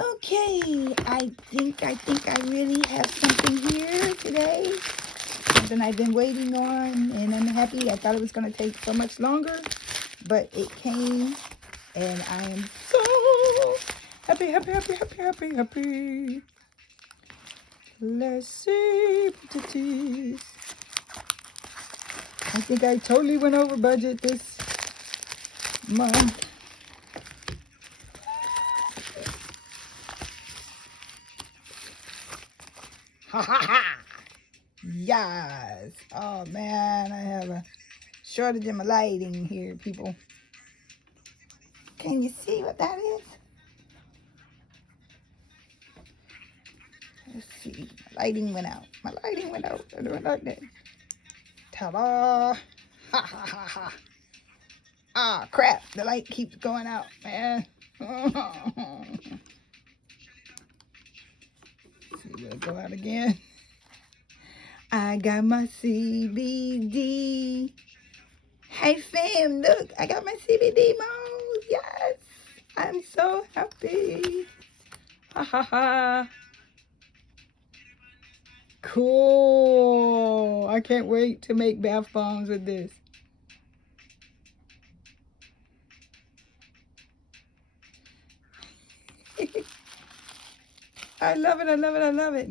Okay, I think I really have something here today. Something I've been waiting on, and I'm happy. I thought it was going to take so much longer, but it came, and I am so happy. Let's see. I think I totally went over budget this month. Ha ha ha! Yes! Oh man, I have a shortage in my lighting here, people. Can you see what that is? Let's see. My lighting went out. I do it like that. Ta-da! Ha ha ha ha! Ah, crap! The light keeps going out, man. See, will it go out again? I got my CBD. Hey fam, look, I got my CBD mode. Yes, I'm so happy. Ha ha ha. Cool. I can't wait to make bath bombs with this. I love it.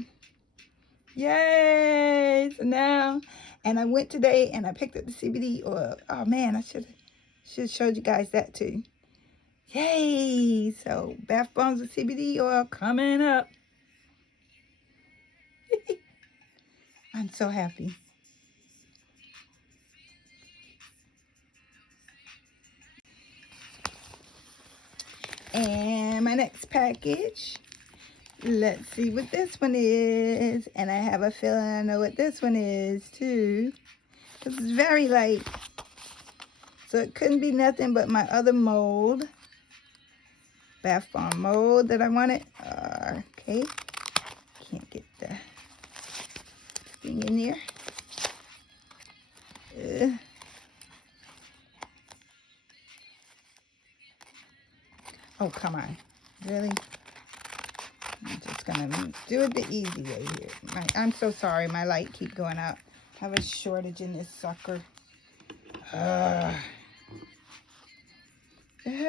Yay! So now, and I went today and I picked up the CBD oil. Oh man, I should have showed you guys that too. Yay! So bath bombs with CBD oil coming up. I'm so happy. And my next package. Let's see what this one is. And I have a feeling I know what this one is too. This is very light. So it couldn't be nothing but my other mold. Bath bomb mold that I wanted. Okay. Can't get the thing in there. Oh, come on. Really? I'm just going to do it the easy way here. I'm so sorry. My light keep going out. I have a shortage in this sucker. There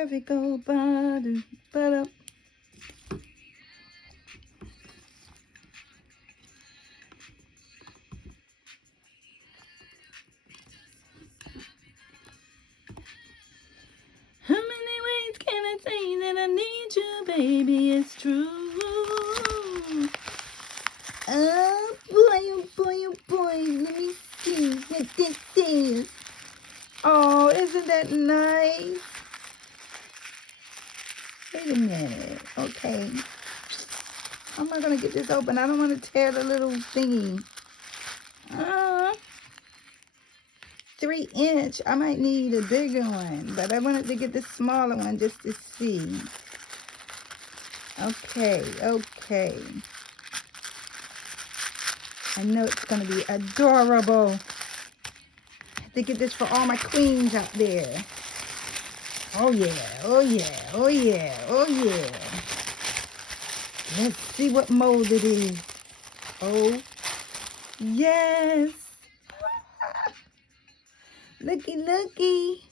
we go. Ba-da. How many ways can I say that I need you, baby? It's true. Oh boy. Let me see what this is. Oh, isn't that nice? Wait a minute. Okay. How am I going to get this open? I don't want to tear the little thingy. 3-inch. I might need a bigger one, but I wanted to get the smaller one just to see. Okay. I know it's going to be adorable. I have to get this for all my queens out there. Oh yeah. Let's see what mold it is. Oh, yes. Looky.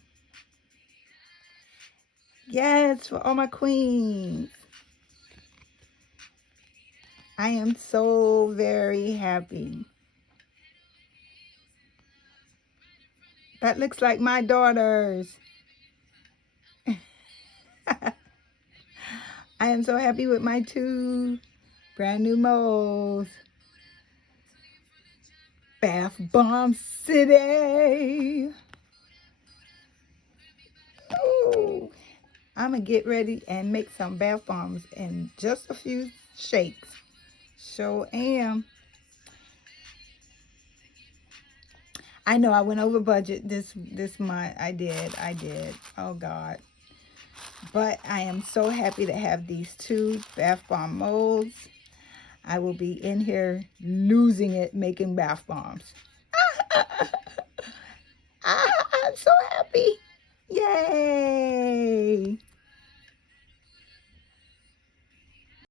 Yes, for all my queens. I am so very happy. That looks like my daughters. I am so happy with my 2 brand new molds. Bath Bomb City. Ooh. I'm going to get ready and make some bath bombs in just a few shakes. Sure am. I know I went over budget this month. I did. Oh God. But I am so happy to have these 2 bath bomb molds. I will be in here losing it making bath bombs. I'm so happy. Yay.